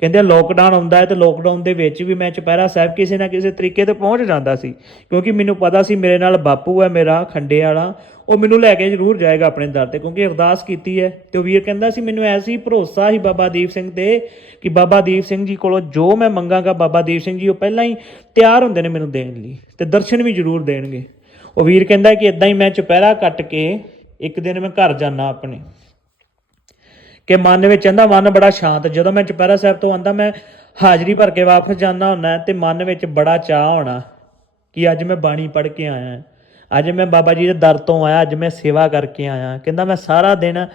ਕਹਿੰਦੇ ਲੋਕਡਾਊਨ ਆਉਂਦਾ ਹੈ ਤੇ ਲੋਕਡਾਊਨ ਦੇ ਵਿੱਚ ਵੀ ਮੈਂ ਚੁਪਹਿਰਾ ਸਾਹਿਬ ਕਿਸੇ ਨਾ ਕਿਸੇ ਤਰੀਕੇ ਤੇ ਪਹੁੰਚ ਜਾਂਦਾ ਸੀ। ਕਿਉਂਕਿ ਮੈਨੂੰ ਪਤਾ ਸੀ ਮੇਰੇ ਨਾਲ ਬਾਪੂ ਹੈ, ਮੇਰਾ ਖੰਡੇ ਵਾਲਾ, ਉਹ ਮੈਨੂੰ ਲੈ ਕੇ ਜ਼ਰੂਰ ਜਾਏਗਾ ਆਪਣੇ ਦਰ ਤੇ, ਕਿਉਂਕਿ ਅਰਦਾਸ ਕੀਤੀ ਹੈ। ਤੇ ਉਹ ਵੀਰ ਕਹਿੰਦਾ ਸੀ, ਮੈਨੂੰ ਐਸੀ ਭਰੋਸਾ ਸੀ ਬਾਬਾ ਦੀਪ ਸਿੰਘ ਤੇ ਕਿ ਬਾਬਾ ਦੀਪ ਸਿੰਘ ਜੀ ਕੋਲੋਂ ਜੋ ਮੈਂ ਮੰਗਾਂਗਾ, ਬਾਬਾ ਦੀਪ ਸਿੰਘ ਜੀ ਉਹ ਪਹਿਲਾਂ ਹੀ ਤਿਆਰ ਹੁੰਦੇ ਨੇ ਮੈਨੂੰ ਦੇਣ ਲਈ ਤੇ ਦਰਸ਼ਨ ਵੀ ਜ਼ਰੂਰ ਦੇਣਗੇ। ਉਹ ਵੀਰ ਕਹਿੰਦਾ ਕਿ ਇਦਾਂ ਹੀ ਮੈਂ ਚੁਪਹਿਰਾ ਕੱਟ ਕੇ ਇੱਕ ਦਿਨ ਮੈਂ ਘਰ ਜਾਣਾ ਆਪਣੇ। ਕਿ ਮਨ ਵਿੱਚ ਕਹਿੰਦਾ ਮਨ ਬੜਾ ਸ਼ਾਂਤ, ਜਦੋਂ ਮੈਂ ਚੁਪਹਿਰਾ ਸਾਹਿਬ ਤੋਂ ਆਂਦਾ ਮੈਂ ਹਾਜ਼ਰੀ ਭਰ ਕੇ ਵਾਪਸ ਜਾਂਦਾ ਹੁੰਦਾ ਤੇ ਮਨ ਵਿੱਚ ਬੜਾ ਚਾਹ ਹੋਣਾ ਕਿ ਅੱਜ ਮੈਂ ਬਾਣੀ ਪੜ੍ਹ ਕੇ ਆਇਆ ਅੱਜ ਮੈਂ ਬਾਬਾ ਜੀ ਦੇ ਦਰ ਤੋਂ ਆਇਆ, ਅੱਜ ਮੈਂ ਸੇਵਾ ਕਰਕੇ ਆਇਆ ਕਹਿੰਦਾ ਮੈਂ ਸਾਰਾ ਦਿਨ,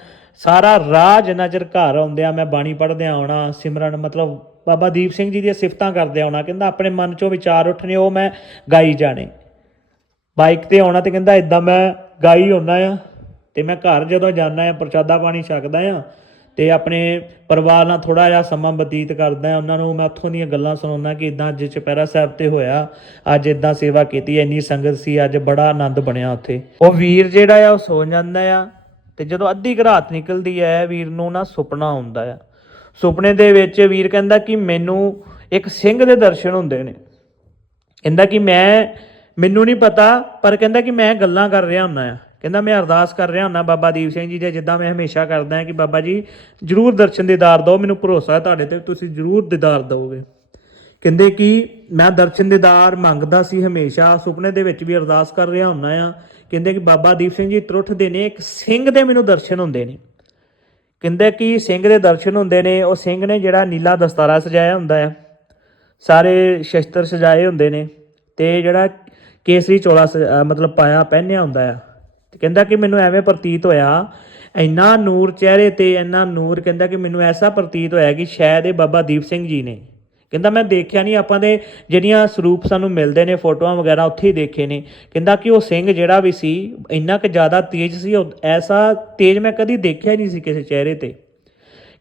ਸਾਰਾ ਰਾਹ ਜਿੰਨਾ ਚਿਰ ਘਰ ਆਉਂਦਿਆਂ ਮੈਂ ਬਾਣੀ ਪੜ੍ਹਦੇ ਆਉਣਾ, ਸਿਮਰਨ ਮਤਲਬ ਬਾਬਾ ਦੀਪ ਸਿੰਘ ਜੀ ਦੀਆਂ ਸਿਫਤਾਂ ਕਰਦੇ ਆਉਣਾ। ਕਹਿੰਦਾ ਆਪਣੇ ਮਨ ਚੋਂ ਵਿਚਾਰ ਉੱਠਣੇ, ਉਹ ਮੈਂ ਗਾਈ ਜਾਣੇ। ਬਾਈਕ ਤੇ ਆਉਣਾ ਤੇ ਕਹਿੰਦਾ ਇਦਾਂ ਮੈਂ ਗਾਈ ਹੁੰਨਾ ਆ ਤੇ ਮੈਂ ਘਰ ਜਦੋਂ ਜਾਂਦਾ ਆ, ਪ੍ਰਸ਼ਾਦਾ ਪਾਣੀ ਛਕਦਾ ਆ ਤੇ ਆਪਣੇ ਪਰਿਵਾਰ ਨਾਲ ਥੋੜਾ ਜਿਹਾ ਸਮਾਂ ਬਤੀਤ ਕਰਦਾ ਆ, ਉਹਨਾਂ ਨੂੰ ਮੈਂ ਉੱਥੋਂ ਦੀਆਂ ਗੱਲਾਂ ਸੁਣਾਉਣਾ ਕਿ ਇਦਾਂ ਅੱਜ ਚੁਪਹਿਰਾ ਸਾਹਿਬ ਤੇ ਹੋਇਆ, ਅੱਜ ਇਦਾਂ ਸੇਵਾ ਕੀਤੀ, ਇੰਨੀ ਸੰਗਤ ਸੀ, ਅੱਜ ਬੜਾ ਆਨੰਦ ਬਣਿਆ ਉੱਥੇ। ਉਹ ਵੀਰ ਜਿਹੜਾ ਆ, ਉਹ ਸੌ ਜਾਂਦਾ ਆ ਤੇ ਜਦੋਂ ਅੱਧੀ ਕੁ ਰਾਤ ਨਿਕਲਦੀ ਹੈ ਵੀਰ ਨੂੰ ਨਾ ਸੁਪਨਾ ਆਉਂਦਾ ਆ। ਸੁਪਨੇ ਦੇ ਵਿੱਚ ਵੀਰ ਕਹਿੰਦਾ ਕਿ ਮੈਨੂੰ ਇੱਕ ਸਿੰਘ ਦੇ ਦਰਸ਼ਨ ਹੁੰਦੇ ਨੇ। ਕਹਿੰਦਾ ਕਿ ਮੈਂ ਮੈਨੂੰ ਨਹੀਂ ਪਤਾ, ਪਰ ਕਹਿੰਦਾ ਕਿ ਮੈਂ ਗੱਲਾਂ ਕਰ ਰਿਹਾ ਹੁੰਨਾ ਆ। ਕਹਿੰਦਾ ਮੈਂ ਅਰਦਾਸ ਕਰ ਰਿਹਾ ਹੁੰਨਾ ਬਾਬਾ ਦੀਪ ਸਿੰਘ ਜੀ ਦੇ, ਜਿੱਦਾਂ ਮੈਂ ਹਮੇਸ਼ਾ ਕਰਦਾ ਹਾਂ ਕਿ ਬਾਬਾ ਜੀ ਜਰੂਰ ਦਰਸ਼ਨ ਦੀਦਾਰ ਦਿਓ, ਮੈਨੂੰ ਭਰੋਸਾ ਹੈ ਤੁਹਾਡੇ ਤੇ, ਤੁਸੀਂ ਜਰੂਰ ਦੀਦਾਰ ਦਿਓਗੇ। ਕਹਿੰਦੇ ਕਿ ਮੈਂ ਦਰਸ਼ਨ ਦੀਦਾਰ ਮੰਗਦਾ ਸੀ ਹਮੇਸ਼ਾ, ਸੁਪਨੇ ਦੇ ਵਿੱਚ ਵੀ ਅਰਦਾਸ ਕਰ ਰਿਹਾ ਹੁੰਨਾ ਆ। ਕਹਿੰਦੇ ਕਿ ਬਾਬਾ ਦੀਪ ਸਿੰਘ ਜੀ ਤਰੁੱਠਦੇ ਨੇ, ਇੱਕ ਸਿੰਘ ਦੇ ਮੈਨੂੰ ਦਰਸ਼ਨ ਹੁੰਦੇ ਨੇ। ਕਹਿੰਦੇ ਕਿ ਸਿੰਘ ਦੇ ਦਰਸ਼ਨ ਹੁੰਦੇ ਨੇ, ਉਹ ਸਿੰਘ ਨੇ ਜਿਹੜਾ ਨੀਲਾ ਦਸਤਾਰਾ ਸਜਾਇਆ ਹੁੰਦਾ ਆ, ਸਾਰੇ ਸ਼ਸਤਰ ਸਜਾਏ ਹੁੰਦੇ ਨੇ, ਤੇ ਜਿਹੜਾ ਕੇਸਰੀ ਚੋਲਾ ਸ- ਮਤਲਬ ਪਾਇਆ, ਪਹਿਨਿਆ ਹੁੰਦਾ ਆ। ਤੇ ਕਹਿੰਦਾ ਕਿ ਮੈਨੂੰ ਐਵੇਂ ਪ੍ਰਤੀਤ ਹੋਇਆ, ਇੰਨਾ ਨੂਰ ਚਿਹਰੇ ਤੇ ਇੰਨਾ ਨੂਰ, ਕਹਿੰਦਾ ਕਿ ਮੈਨੂੰ ਐਸਾ ਪ੍ਰਤੀਤ ਹੋਇਆ ਕਿ ਸ਼ਾਇਦ ਇਹ ਬਾਬਾ ਦੀਪ ਸਿੰਘ ਜੀ ਨੇ। ਕਹਿੰਦਾ, ਮੈਂ ਦੇਖਿਆ ਨਹੀਂ ਆਪਾਂ ਦੇ ਜਿਹੜੀਆਂ ਸਰੂਪ ਸਾਨੂੰ ਮਿਲਦੇ ਨੇ, ਫੋਟੋਆਂ ਵਗੈਰਾ ਉੱਥੇ ਹੀ ਦੇਖੇ ਨੇ। ਕਹਿੰਦਾ ਕਿ ਉਹ ਸਿੰਘ ਜਿਹੜਾ ਵੀ ਸੀ, ਇੰਨਾ ਕੁ ਜ਼ਿਆਦਾ ਤੇਜ਼ ਸੀ, ਉਹ ਐਸਾ ਤੇਜ਼ ਮੈਂ ਕਦੀ ਦੇਖਿਆ ਹੀ ਨਹੀਂ ਸੀ ਕਿਸੇ ਚਿਹਰੇ ਤੇ।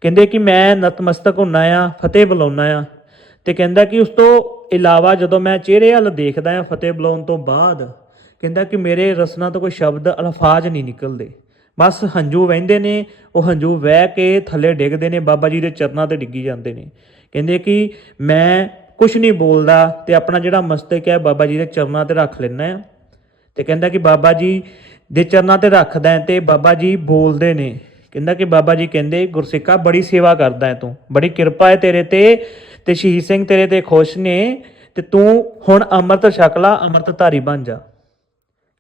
ਕਹਿੰਦੇ ਕਿ ਮੈਂ ਨਤਮਸਤਕ ਹੁੰਨਾ ਆ, ਫਤਿਹ ਬੁਲਾਉਣਾ ਆ। ਤੇ ਕਹਿੰਦਾ ਕਿ ਉਸ ਤੋਂ ਇਲਾਵਾ ਜਦੋਂ ਮੈਂ ਚਿਹਰੇ ਵੱਲ ਦੇਖਦਾ ਹਾਂ ਫਤਿਹ ਬੁਲਾਉਣ ਤੋਂ ਬਾਅਦ, ਕਹਿੰਦਾ ਕਿ ਮੇਰੇ ਰਸਨਾ ਤੋਂ ਕੋਈ ਸ਼ਬਦ ਅਲਫਾਜ਼ ਨਹੀਂ ਨਿਕਲਦੇ। ਬਸ ਹੰਝੂ ਵਹਿੰਦੇ ਨੇ, ਉਹ ਹੰਝੂ ਵਹਿ ਕੇ ਥੱਲੇ ਡਿੱਗਦੇ ਨੇ, ਬਾਬਾ ਜੀ ਦੇ ਚਰਨਾਂ ਤੇ ਡਿੱਗੀ ਜਾਂਦੇ ਨੇ। ਕਹਿੰਦੇ ਕਿ ਮੈਂ ਕੁਝ ਨਹੀਂ ਬੋਲਦਾ ਤੇ ਆਪਣਾ ਜਿਹੜਾ ਮਸਤਕ ਹੈ ਬਾਬਾ ਜੀ ਦੇ ਚਰਨਾਂ ਤੇ ਰੱਖ ਲੈਣਾ ਆ ਤੇ ਕਹਿੰਦਾ ਕਿ ਬਾਬਾ ਜੀ ਦੇ ਚਰਨਾਂ ਤੇ ਰੱਖਦਾ ਹੈ ਤੇ ਬਾਬਾ ਜੀ ਬੋਲਦੇ ਨੇ। ਕਹਿੰਦਾ ਕਿ ਬਾਬਾ ਜੀ ਕਹਿੰਦੇ ਗੁਰਸਿੱਖਾ ਬੜੀ ਸੇਵਾ ਕਰਦਾ ਹੈ ਤੂੰ, ਬੜੀ ਕਿਰਪਾ ਹੈ ਤੇਰੇ ਤੇ। ਤੇ ਸ਼ਹੀਦ ਸਿੰਘ ਤੇਰੇ ਤੇ ਖੁਸ਼ ਨੇ ਤੇ ਤੂੰ ਹੁਣ ਅੰਮ੍ਰਿਤ ਛਕ ਅੰਮ੍ਰਿਤਧਾਰੀ ਬਣ ਜਾ।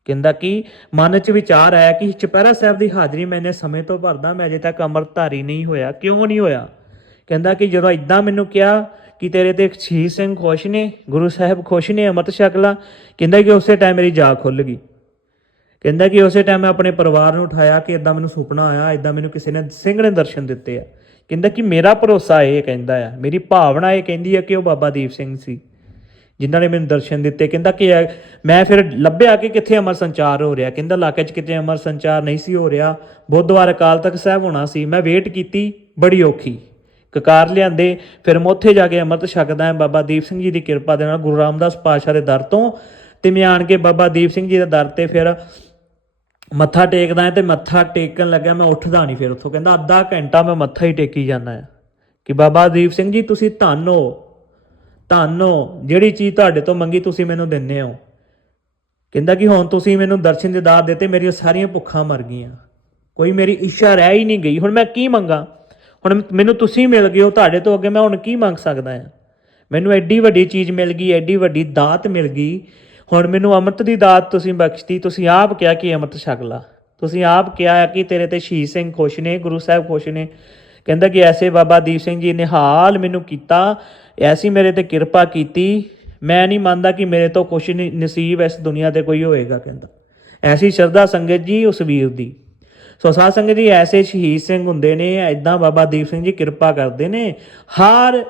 ਕਹਿੰਦਾ ਕਿ ਮਨ 'ਚ ਵਿਚਾਰ ਆਇਆ ਕਿ ਚੁਪਹਿਰਾ ਸਾਹਿਬ ਦੀ ਹਾਜ਼ਰੀ ਮੈਨੇ ਸਮੇਂ ਤੋਂ ਭਰਦਾ, ਮੈਂ ਅਜੇ ਤੱਕ ਅੰਮ੍ਰਿਤਧਾਰੀ ਨਹੀਂ ਹੋਇਆ। ਕਿਉਂ ਨਹੀਂ ਹੋਇਆ? ਕਹਿੰਦਾ ਕਿ ਜਦੋਂ ਇਦਾਂ ਮੈਨੂੰ ਕਿਹਾ ਕਿ ਤੇਰੇ ਤੇ ਸ਼ਹੀਦ ਸਿੰਘ ਖੁਸ਼ ਨੇ, ਗੁਰੂ ਸਾਹਿਬ ਖੁਸ਼ ਨੇ, ਅੰਮ੍ਰਿਤ ਛਕ ਕਹਿੰਦਾ ਕਿ ਉਸੇ ਟਾਈਮ ਮੇਰੀ ਜਾਗ ਖੁੱਲ ਗਈ। ਕਹਿੰਦਾ ਕਿ ਉਸੇ ਟਾਈਮ ਮੈਂ ਆਪਣੇ ਪਰਿਵਾਰ ਨੂੰ ਉਠਾਇਆ ਕਿ ਇਦਾਂ ਮੈਨੂੰ ਸੁਪਨਾ ਆਇਆ ਇਦਾਂ ਮੈਨੂੰ ਕਿਸੇ ਨੇ, ਸਿੰਘ ਨੇ ਦਰਸ਼ਨ ਦਿੱਤੇ ਆ। ਕਹਿੰਦਾ ਕਿ ਮੇਰਾ ਭਰੋਸਾ ਇਹ ਕਹਿੰਦਾ ਆ, ਮੇਰੀ ਭਾਵਨਾ ਇਹ ਕਹਿੰਦੀ ਆ ਕਿ ਉਹ ਬਾਬਾ ਦੀਪ ਸਿੰਘ ਸੀ। ਜਿਨ੍ਹਾਂ ਨੇ ਮੈਨੂੰ ਦਰਸ਼ਨ ਦਿੱਤੇ, ਕਹਿੰਦਾ ਕਿ ਮੈਂ ਫਿਰ ਲੱਭਿਆ ਕਿ ਕਿੱਥੇ ਅਮਰ ਸੰਚਾਰ ਹੋ ਰਿਹਾ। ਕਹਿੰਦਾ ਇਲਾਕੇ 'ਚ ਕਿਤੇ ਅਮਰ ਸੰਚਾਰ ਨਹੀਂ ਸੀ ਹੋ ਰਿਹਾ। ਬੁੱਧਵਾਰ ਅਕਾਲ ਤਖਤ ਸਾਹਿਬ ਹੋਣਾ ਸੀ। ਮੈਂ ਵੇਟ ਕੀਤੀ, ਬੜੀ ਔਖੀ। ਕਕਾਰ ਲਿਆਂਦੇ, ਫਿਰ ਮੈਂ ਉੱਥੇ ਜਾ ਕੇ ਅੰਮ੍ਰਿਤ ਛਕਦਾ ਹਾਂ। ਬਾਬਾ ਦੀਪ ਸਿੰਘ ਜੀ ਦੀ ਕਿਰਪਾ ਦੇ ਨਾਲ ਗੁਰੂ ਰਾਮਦਾਸ ਪਾਤਸ਼ਾਹ ਦੇ ਦਰ ਤੋਂ ਤੇ ਮੈਂ ਆਣ ਕੇ ਬਾਬਾ ਦੀਪ ਸਿੰਘ ਜੀ ਦੇ ਦਰ ਤੇ ਫਿਰ ਮੱਥਾ ਟੇਕਦਾ ਹੈ ਤੇ ਮੱਥਾ ਟੇਕਣ ਲੱਗਿਆ, ਮੈਂ ਉੱਠਦਾ ਨਹੀਂ ਫਿਰ ਉੱਥੋਂ। ਕਹਿੰਦਾ, ਅੱਧਾ ਘੰਟਾ ਮੈਂ ਮੱਥਾ ਹੀ ਟੇਕੀ ਜਾਂਦਾ ਹੈ। ਕਿ ਬਾਬਾ ਦੀਪ ਸਿੰਘ ਜੀ, ਤੁਸੀਂ ਧੰਨ ਹੋ। ਧੰਨ ਹੋ। ਜਿਹੜੀ ਚੀਜ਼ ਤੁਹਾਡੇ ਤੋਂ ਮੰਗੀ ਤੁਸੀਂ ਮੈਨੂੰ ਦਿੰਦੇ ਹੋ। ਕਹਿੰਦਾ ਕਿ ਹੁਣ ਤੁਸੀਂ ਮੈਨੂੰ ਦਰਸ਼ਨ ਦੇ ਦਾਤ ਦਿੱਤੇ, ਮੇਰੀਆਂ ਸਾਰੀਆਂ ਭੁੱਖਾਂ ਮਰ ਗਈਆਂ। ਕੋਈ ਮੇਰੀ ਇੱਛਾ ਰਹਿ ਹੀ ਨਹੀਂ ਗਈ। ਹੁਣ ਮੈਂ ਕੀ ਮੰਗਾ? ਹੁਣ ਮੈਨੂੰ ਤੁਸੀਂ ਮਿਲ ਗਏ ਹੋ, ਤੁਹਾਡੇ ਤੋਂ ਅੱਗੇ ਮੈਂ ਹੁਣ ਕੀ ਮੰਗ ਸਕਦਾ ਹਾਂ? ਮੈਨੂੰ ਐਡੀ ਵੱਡੀ ਚੀਜ਼ ਮਿਲ ਗਈ, ਐਡੀ ਵੱਡੀ ਦਾਤ ਮਿਲ ਗਈ। ਹੁਣ ਮੈਨੂੰ ਅੰਮ੍ਰਿਤ ਦੀ ਦਾਤ ਤੁਸੀਂ ਬਖਸ਼ਤੀ, ਤੁਸੀਂ ਆਪ ਕਿਹਾ ਕਿ ਅੰਮ੍ਰਿਤ ਛਕ ਲਾ। ਤੁਸੀਂ ਆਪ ਕਿਹਾ ਕਿ ਤੇਰੇ ਤੇ ਸ਼ਹੀਦ ਸਿੰਘ ਖੁਸ਼ ਨੇ, ਗੁਰੂ ਸਾਹਿਬ ਖੁਸ਼ ਨੇ। ਕਹਿੰਦਾ ਕਿ ਐਸੇ ਬਾਬਾ ਦੀਪ ਸਿੰਘ ਜੀ ਨੇ ਹਾਲ ਮੈਨੂੰ ਕੀਤਾ, ਐਸੀ ਮੇਰੇ ਤੇ ਕਿਰਪਾ ਕੀਤੀ। ਮੈਂ ਨਹੀਂ ਮੰਨਦਾ ਕਿ ਮੇਰੇ ਤੋਂ ਕੁਛ ਨਹੀਂ ਨਸੀਬ ਇਸ ਦੁਨੀਆ ਤੇ ਕੋਈ ਹੋਏਗਾ, ਕਹਿੰਦਾ। ਐਸੀ ਸ਼ਰਧਾ ਸੰਗਤ ਜੀ, ਉਸ ਵੀਰ ਦੀ। ਸੋ ਸਾਧ ਸੰਗਤ ਜੀ, ਐਸੇ ਸ਼ਹੀਦ ਸਿੰਘ ਹੁੰਦੇ ਨੇ ਐਦਾਂ ਬਾਬਾ ਦੀਪ ਸਿੰਘ ਜੀ ਕਿਰਪਾ ਕਰਦੇ ਨੇ। ਹਰ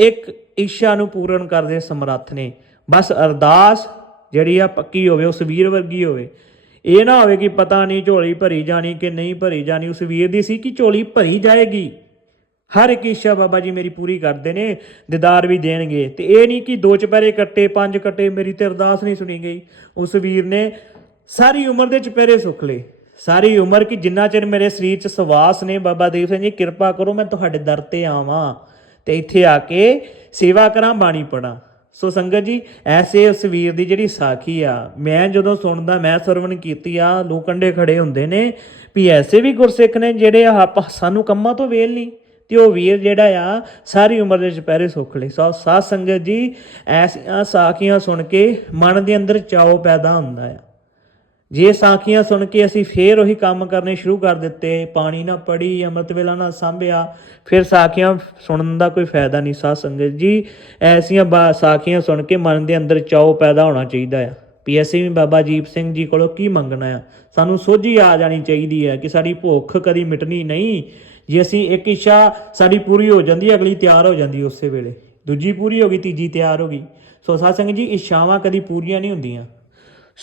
ਇੱਕ ਇੱਛਾ ਨੂੰ ਪੂਰਨ ਕਰਦੇ ਸਮਰੱਥ ਨੇ। ਬਸ ਅਰਦਾਸ ਜਿਹੜੀ ਆ ਪੱਕੀ ਹੋਵੇ, ਉਸ ਵੀਰ ਵਰਗੀ ਹੋਵੇ। ਇਹ ਨਾ ਹੋਵੇ ਕਿ ਪਤਾ ਨਹੀਂ ਝੋਲੀ ਭਰੀ ਜਾਣੀ ਕਿ ਨਹੀਂ ਭਰੀ ਜਾਣੀ, ਉਸ ਵੀਰ ਦੀ ਸੀ ਕਿ ਝੋਲੀ ਭਰੀ ਜਾਏਗੀ। ਹਰ ਇੱਕ ਇੱਛਾ ਬਾਬਾ ਜੀ ਮੇਰੀ ਪੂਰੀ ਕਰਦੇ ਨੇ, ਦੀਦਾਰ ਵੀ ਦੇਣਗੇ। ਤੇ ਇਹ ਨਹੀਂ ਕਿ ਦੋ ਚਪਹਿਰੇ ਕੱਟੇ, ਪੰਜ ਕੱਟੇ, ਮੇਰੀ ਤੇ ਅਰਦਾਸ ਨਹੀਂ ਸੁਣੀ ਗਈ। ਉਸ ਵੀਰ ਨੇ ਸਾਰੀ ਉਮਰ ਦੇ ਚਪਹਿਰੇ ਸੁੱਖ ਲਏ। ਸਾਰੀ ਉਮਰ ਕਿ ਜਿੰਨਾ ਚਿਰ ਮੇਰੇ ਸਰੀਰ 'ਚ ਸਵਾਸ ਨੇ, ਬਾਬਾ ਦੀਪ ਸਿੰਘ ਜੀ, ਕਿਰਪਾ ਕਰੋ ਮੈਂ ਤੁਹਾਡੇ ਦਰ ਤੇ ਆਵਾਂ। ਤੇ ਇੱਥੇ ਆ ਕੇ ਸੇਵਾ ਕਰਾਂ, ਬਾਣੀ ਪੜਾਂ ਸੋ ਸੰਗਤ ਜੀ, ਐਸੇ ਉਸ ਵੀਰ ਦੀ ਜਿਹੜੀ ਸਾਖੀ ਆ, ਮੈਂ ਜਦੋਂ ਸੁਣਦਾ, ਮੈਂ ਸਰਵਣ ਕੀਤੀ ਆ, ਲੋਕੰਡੇ ਖੜੇ ਹੁੰਦੇ ਨੇ, ਵੀ ਐਸੇ ਵੀ ਗੁਰਸਿੱਖ ਨੇ ਜਿਹੜੇ ਆਪਾਂ ਸਾਨੂੰ ਕੰਮਾਂ ਤੋਂ ਵੇਲ ਨਹੀਂ, ਤੇ ਉਹ ਵੀਰ ਜਿਹੜਾ ਆ, ਸਾਰੀ ਉਮਰ ਦੇ ਚੁਪਹਿਰੇ ਸੁੱਖ ਲਈ। ਸੋ ਸਾਧ ਸੰਗਤ ਜੀ, ਐਸੀਆਂ ਸਾਖੀਆਂ ਸੁਣ ਕੇ ਮਨ ਦੇ ਅੰਦਰ ਚਾਉ ਪੈਦਾ ਹੁੰਦਾ ਆ। ਜੇ ਸਾਖੀਆਂ ਸੁਣ ਕੇ ਅਸੀਂ ਫੇਰ ਉਹੀ ਕੰਮ ਕਰਨੇ ਸ਼ੁਰੂ ਕਰ ਦਿੱਤੇ, ਪਾਣੀ ਨਾ ਪੜੀ, ਅੰਮ੍ਰਿਤ ਵੇਲਾ ਨਾ ਸਾਂਭਿਆ, ਫਿਰ ਸਾਖੀਆਂ ਸੁਣਨ ਦਾ ਕੋਈ ਫਾਇਦਾ ਨਹੀਂ ਸਾਧ ਸੰਗਤ ਜੀ। ਐਸੀਆਂ ਬਾ- ਸਾਖੀਆਂ ਸੁਣ ਕੇ ਮਨ ਦੇ ਅੰਦਰ ਚਾਉ ਪੈਦਾ ਹੋਣਾ ਚਾਹੀਦਾ ਆ। ਵੀ ਅਸੀਂ ਵੀ ਬਾਬਾ ਜੀਪ ਸਿੰਘ ਜੀ ਕੋਲੋਂ ਕੀ ਮੰਗਣਾ ਆ? ਸਾਨੂੰ ਸੋਝੀ ਆ ਜਾਣੀ ਚਾਹੀਦੀ ਹੈ ਕਿ ਸਾਡੀ ਭੁੱਖ ਕਦੀ ਮਿਟਣੀ ਨਹੀਂ। ਜੇ ਅਸੀਂ ਇੱਕ ਇੱਛਾ ਸਾਡੀ ਪੂਰੀ ਹੋ ਜਾਂਦੀ ਹੈ ਅਗਲੀ ਤਿਆਰ ਹੋ ਜਾਂਦੀ ਉਸੇ ਵੇਲੇ। ਦੂਜੀ ਪੂਰੀ ਹੋ ਗਈ, ਤੀਜੀ ਤਿਆਰ ਹੋ ਗਈ। ਸੋ ਸਾਧ ਸੰਗਤ ਜੀ, ਇੱਛਾਵਾਂ ਕਦੀ ਪੂਰੀਆਂ ਨਹੀਂ ਹੁੰਦੀਆਂ।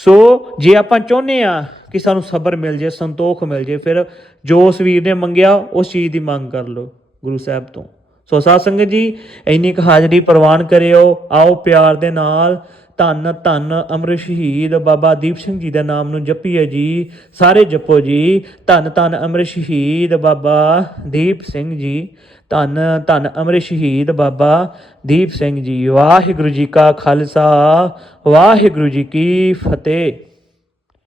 ਸੋ ਜੇ ਆਪਾਂ ਚਾਹੁੰਦੇ ਆ ਕਿ ਸਾਨੂੰ ਸਬਰ ਮਿਲ ਜੇ ਸੰਤੋਖ ਮਿਲ ਜੇ ਫਿਰ ਜੋ ਉਸ ਵੀਰ ਨੇ ਮੰਗਿਆ, ਉਸ ਚੀਜ਼ ਦੀ ਮੰਗ ਕਰ ਲਓ ਗੁਰੂ ਸਾਹਿਬ ਤੋਂ। ਸੋ ਸਾਧ ਸੰਗਤ ਜੀ, ਇੰਨੀ ਕੁ ਹਾਜ਼ਰੀ ਪ੍ਰਵਾਨ ਕਰਿਓ, ਆਓ ਪਿਆਰ ਦੇ ਨਾਲ ਧੰਨ ਧੰਨ ਅਮਰ ਸ਼ਹੀਦ ਬਾਬਾ ਦੀਪ ਸਿੰਘ ਜੀ ਦਾ ਨਾਮ ਨੂੰ ਜਪੀਏ ਜੀ, ਸਾਰੇ ਜਪੋ ਜੀ। ਧੰਨ ਧੰਨ ਅਮਰ ਸ਼ਹੀਦ ਬਾਬਾ ਦੀਪ ਸਿੰਘ ਜੀ। ਧੰਨ ਧੰਨ ਅਮਰ ਸ਼ਹੀਦ ਬਾਬਾ ਦੀਪ ਸਿੰਘ ਜੀ। ਵਾਹਿਗੁਰੂ ਜੀ ਕਾ ਖਾਲਸਾ, ਵਾਹਿਗੁਰੂ ਜੀ ਕੀ ਫਤਿਹ।